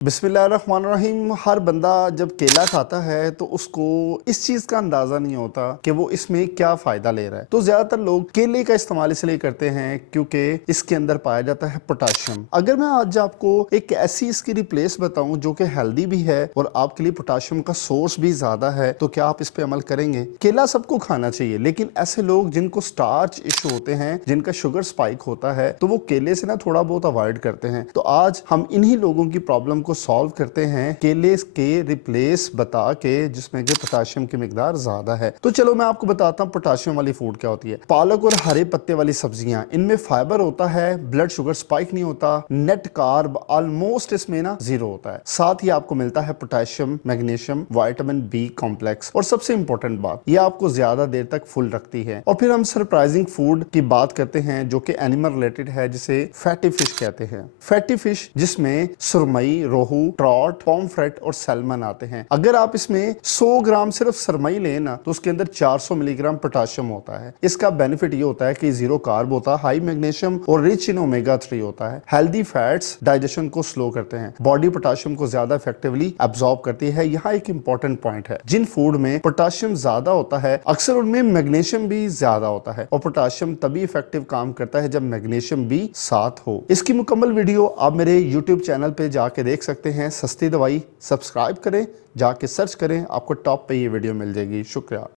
बिस्मिल्लाहिर्रहमानिर्रहीम। हर बंदा जब केला खाता है तो उसको इस चीज़ का अंदाज़ा नहीं होता कि वो इसमें क्या फ़ायदा ले रहा है। तो ज़्यादातर लोग केले का इस्तेमाल इसलिए करते हैं क्योंकि इसके अंदर पाया जाता है पोटाशियम। अगर मैं आज आपको एक ऐसी इसकी रिप्लेस बताऊं जो कि हेल्दी भी है और आपके लिए पोटाशियम का सोर्स भी ज़्यादा है, तो क्या आप इस पे अमल करेंगे? केला सबको खाना चाहिए, लेकिन ऐसे लोग जिनको स्टार्च इशू होते हैं, जिनका शुगर स्पाइक होता है, तो वो केले से ना थोड़ा बहुत अवॉइड करते हैं। तो आज हम इन्हीं लोगों की प्रॉब्लम को सॉल्व करते हैं केले के रिप्लेस बता के, जिसमें कि पोटाशियम की मिकदार ज्यादा है। तो चलो मैं आपको बताता हूं पोटाशियम वाली फूड क्या होती है। पालक और हरे पत्ते वाली सब्जियां, इनमें फाइबर होता है, ब्लड शुगर स्पाइक नहीं होता, नेट कार्ब ऑलमोस्ट इसमें ना जीरो होता है। साथ ही आपको मिलता है potassium, magnesium, vitamin B complex, और सबसे इंपॉर्टेंट बात, ये आपको ज्यादा देर तक फुल रखती है। और फिर हम सरप्राइजिंग फूड की बात करते हैं जो कि एनिमल रिलेटेड है, जिसे फैटी फिश कहते हैं। फैटी फिश जिसमें सुरमई, रोहू, ट्रॉट, पॉमफ्रेट और सैल्मन आते हैं। अगर आप इसमें 100 ग्राम सिर्फ सरमई लें ना, तो उसके अंदर 400 मिलीग्राम पोटाशियम होता है। इसका बेनिफिट ये होता है कि जीरो कार्ब होता है, हाई मैग्नीशियम और रिच इन ओमेगा 3 होता है। हेल्दी फैट्स डाइजेशन को स्लो करते हैं, बॉडी पोटाशियम को ज्यादा इफेक्टिवली एब्जॉर्ब करती है। यहाँ एक इंपॉर्टेंट पॉइंट है, जिन फूड में पोटाशियम ज्यादा होता है अक्सर उनमें मैग्नीशियम भी ज्यादा होता है, और पोटाशियम तभी इफेक्टिव काम करता है जब मैग्नीशियम भी साथ हो। इसकी मुकम्मल वीडियो आप मेरे यूट्यूब चैनल पे जाके देख सकते हैं। सस्ती दवाई, सब्सक्राइब करें, जाके सर्च करें, आपको टॉप पे ये वीडियो मिल जाएगी। शुक्रिया।